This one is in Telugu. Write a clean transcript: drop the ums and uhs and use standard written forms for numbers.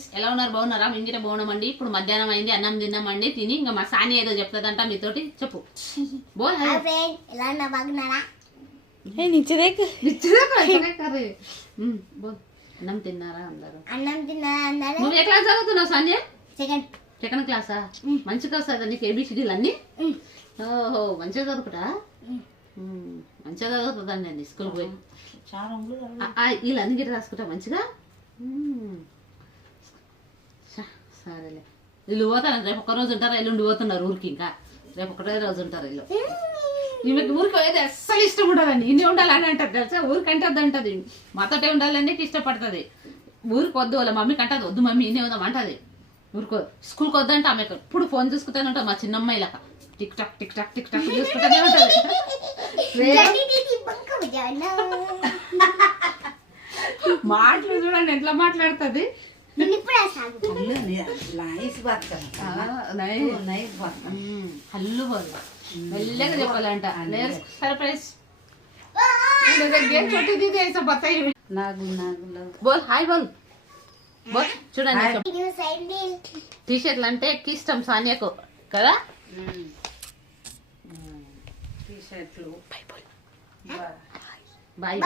ఫ్రెండ్స్, ఎలా ఉన్నారు? బాగున్నారా? మేము గిట్ట బాగున్నామండి. ఇప్పుడు మధ్యాహ్నం అయింది, అన్నం తిన్నామండి. తిని ఇంకా మా సాని ఏదో చెప్తుందంట మీతోటి. చెప్పు. బోల్ ఎలా ఉన్నా బాగున్నారా? బోల్. అన్నం తిన్నారా అందరూ? అన్నం తిన్నారా అందరూ? నువ్వు ఏ క్లాస్ చదువుతున్నావు సాని? సెకండ్ క్లాసా? మంచిగా వస్తుందా నీకు ఏబిసిడీలు అన్ని? ఓహో, మంచిగా చదువుకుంటా? మంచిగా చదువుతుందండి అండి స్కూల్కి పోయి. వీళ్ళు అన్ని గిట్ట రాసుకుంటా మంచిగా. సరేలే, వీళ్ళు పోతారు. రేపు ఒక్కరోజు ఉంటారా? ఎల్లుండి పోతున్నారు ఊరికి. ఇంకా రేపు ఒకటే రోజు ఉంటారు వీళ్ళు. ఈమెకి ఊరికి పోయేది అస్సలు ఇష్టం ఉండదండి. ఇన్ని ఉండాలని అంటారు తెలుసా. ఊరికి అంటే అంటది, మాతోటే ఉండాలని ఇష్టపడుతుంది. ఊరికి వద్దు, వాళ్ళ మమ్మీకి అంటది వద్దు మమ్మీ ఇన్నే వద్దాం అంటది. ఊరుకో. స్కూల్కి వద్దంటే ఆమె ఎప్పుడు ఫోన్ చూసుకుంటానే ఉంటాం. మా చిన్నమ్మాయి లాగా TikTok TikTok TikTok చూసుకుంటానే ఉంటది. మాటలు చూడండి ఎట్లా మాట్లాడుతుంది. హల్లు బోల్ మెల్లగా చెప్పాలంట. సర్ప్రైజ్ బోల్. హాయ్ బోల్. బోల్ చూడండి. టీ షర్ట్లు అంటే ఎక్కువ ఇష్టం సానియాకు కదా. టీ షర్ట్లు బాయ్.